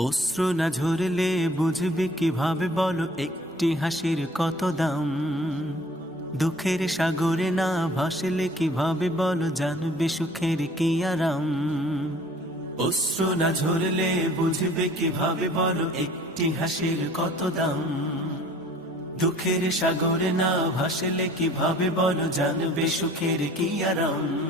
অশ্রু না ঝরলে বুঝবে কীভাবে বলো, একটি হাসির কত দাম? দুঃখের সাগরে না ভাসলে কীভাবে বলো, জানবে সুখের কি আরাম? অশ্রু না ঝরলে বুঝবে কীভাবে বলো, একটি হাসির কত দাম? দুঃখের সাগরে না ভাসলে কীভাবে বলো, জানবে সুখের কি আরাম?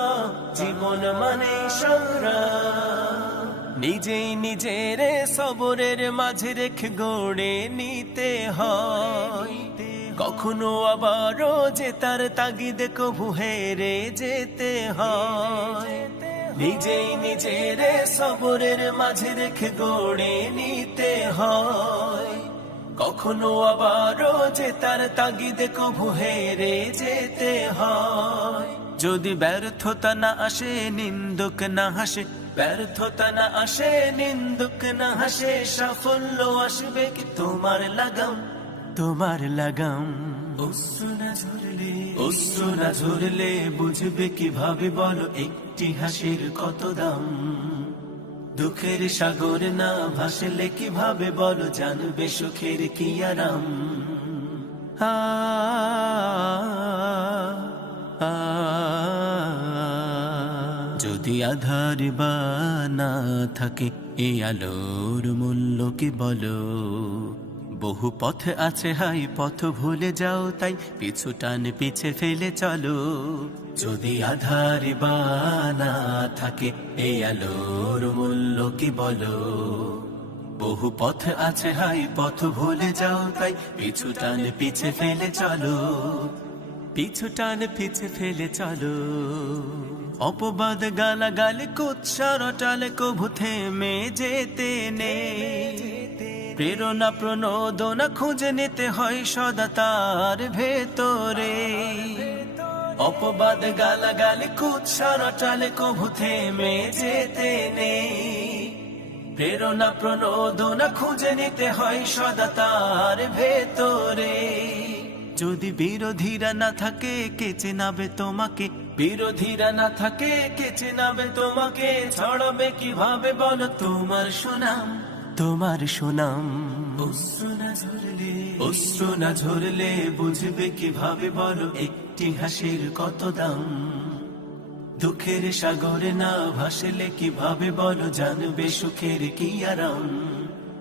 জীবন মানে সংগ্রাম। নিজেই নিজের সবরের মাঝে রেখে গড়ে নিতে হয়। কখনো আবারও যে তার তাগিদে কভু হেরে যেতে হয়। নিজেই নিজের সবরের মাঝে রেখে গড়ে নিতে হয়। কখনো আবারও যে তার তাগিদে কভু হেরে যেতে হয়। যদি ব্যর্থতা না আসে নিন্দুক না হাসে ব্যর্থতা না আসে নিন্দুক না হাসে সাফল্য আসবে কি তোমার লাগাম? তোমার লাগাম। অশ্রু না ঝরলে ঝরলে বুঝবে কীভাবে বলো একটি হাসির কত দাম? দুঃখের সাগর না ভাসলে কীভাবে বলো জানবে সুখের কি আরাম? আ, আধার বা না থাকে এই আলোর মূল্য কি বলো? বহু পথ আছে হাই, পথ ভুলে যাও তাই, পিছু টান পিছে ফেলে চলো। যদি আধার বা না থাকে এই আলোর মূল্য কি বলো? বহু পথ আছে হাই, পথ ভুলে যাও তাই, পিছু টান পিছে ফেলে চলো। পিছু টান, পিছে ফেলে চলো। অপবাদ গালা গালে কুৎসার, টালে, কভু থেমে যেতে নেই। প্রেরণা, প্রণোদনা খুঁজে নিতে হয় সদা তার ভেতরে। অপবাদ গালা গালে কুৎসার, টালে, কভু থেমে যেতে নেই। প্রেরণা, প্রণোদনা খুঁজে নিতে হয় সদা তার ভেতরে। যদি বিরোধীরা না থাকে কে চেনাবে তোমাকে? বিরোধীরা না থাকে কে চেনাবে তোমাকে? ছড়াবে কীভাবে বলো? তোমার সুনাম তোমার সুনাম। অশ্রু না ঝরলে অশ্রু না ঝরলে বুঝবে কীভাবে বলো? একটি হাসির কত দাম? দুঃখের সাগরে না ভাসলে কীভাবে বলো? জানবে সুখের কি আরাম?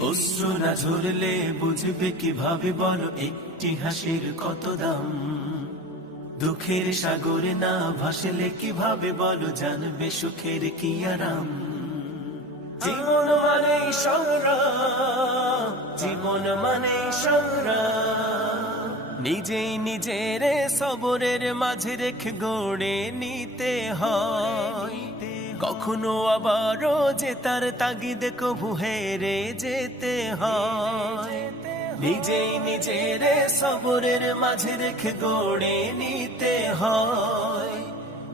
অশ্রু না ঝরলে বুঝবে কীভাবে বলো একটি হাসির কত দাম? দুঃখের সাগরে না ভাসলে কীভাবে বলো জানবে সুখের কি আরাম? জীবন মানে সংগ্রাম, জীবন মানে সংগ্রাম। নিজেই নিজের সবরের মাঝে রেখে গড়ে নিতে হয়। কখনো আবারও যে তার তাগিদে কভু হেরে যেতে হয়। নিজেই নিজের সবরের মাঝে রেখে গড়ে নিতে হয়।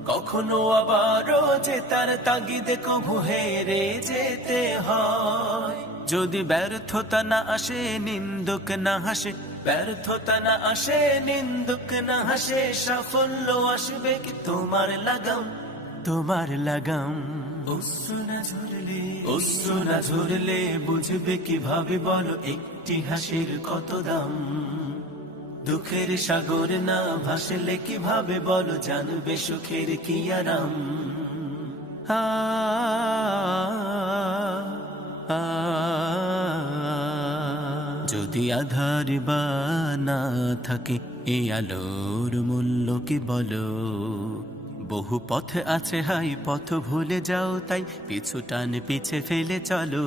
কখনো আবারও যে তার তাগিদে কভু হেরে যেতে হয়। যদি ব্যর্থতা না আসে, নিন্দুক না হাসে, ব্যর্থতা না আসে, নিন্দুক না হাসে, সাফল্য আসবে কি তোমার লাগাম? তোমার লাগাম অশ্রু ঝরলে ঝরলে বুঝবে কীভাবে বলো একটি হাসির কত দাম দুঃখের সাগর না ভাসলে কীভাবে বলো জানবে সুখের কি আরাম যদি আধার বা না থাকে এই আলোর মূল্য কি বলো বহু পথ আছে, হাই পথ ভুলে যাও তাই পিছু টান পিছে ফেলে চলো।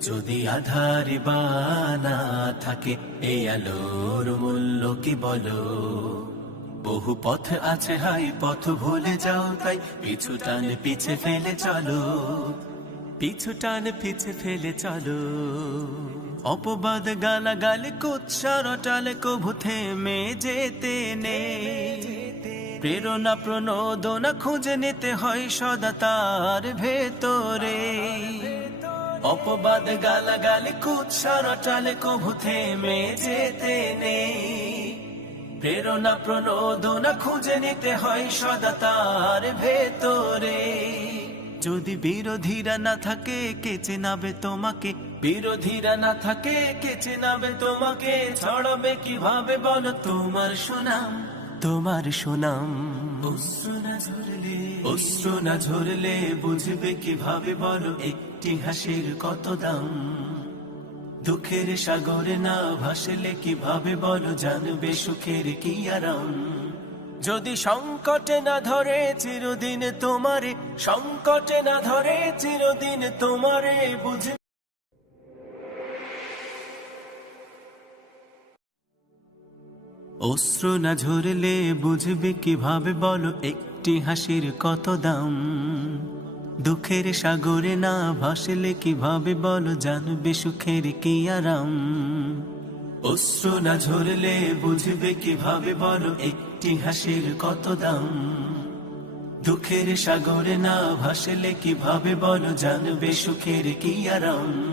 যদি আধার বানা থাকে, এই আলোর মূল্য কি বলো? বহু পথ আছে, হাই পথ ভুলে যাও তাই পিছু টান পিছে ফেলে চলো। পিছু টান পিছে ফেলে চলো। অপবাদ গালা গালে কুৎসার টালে কভু থেমে যেতে নেই প্রেরণা প্রণোদনা খুঁজে নিতে হয় সদা তার ভেতরে। অপবাদ গালা গালে কুৎসার টালে কভু থেমে যেতে নেই প্রেরণা প্রণোদনা খুঁজে নিতে হয় সদা তার ভেতরে। যদি বিরোধীরা না থাকে, কে চেনাবে তোমাকে? বিরোধীরা না থাকে, কে চেনাবে তোমাকে? ছড়াবে কীভাবে বলো? তোমার সুনাম তোমার সুনাম। না ঝরলে বুঝবে কীভাবে একটি হাসির কত দাম? দুঃখের সাগরে না ভাসলে কীভাবে বলো? জানবে সুখের কি আরাম? যদি সংকটে না ধরে, চিরদিন তোমারে, সংকটে না ধরে, চিরদিন তোমারে বুঝে অশ্রু না ঝরলে বুঝবে কীভাবে? বলো, একটি হাসির কত দাম? দুঃখের সাগরে না ভাসলে কীভাবে? বলো, জানবে সুখের কি আরাম? অশ্রু না ঝরলে বুঝবে কীভাবে? বলো, একটি হাসির কত দাম? দুঃখের সাগরে না ভাসলে কীভাবে? বলো, জানবে সুখের কি আরাম?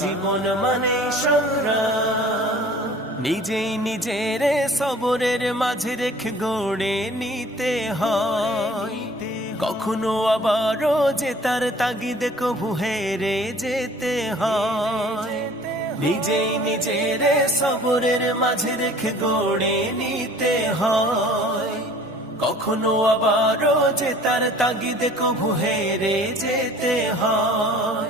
জীবন মানে সংগ্রাম। নিজেই নিজের সবরের মাঝে রেখে গড়ে নিতে হয়। কখনো আবারও যে তার তাগিদে হেরে যেতে হয়। নিজেই নিজের সবরের মাঝে রেখে গড়ে নিতে হয়। কখনো আবারও যে তার তাগিদে হেরে যেতে হয়।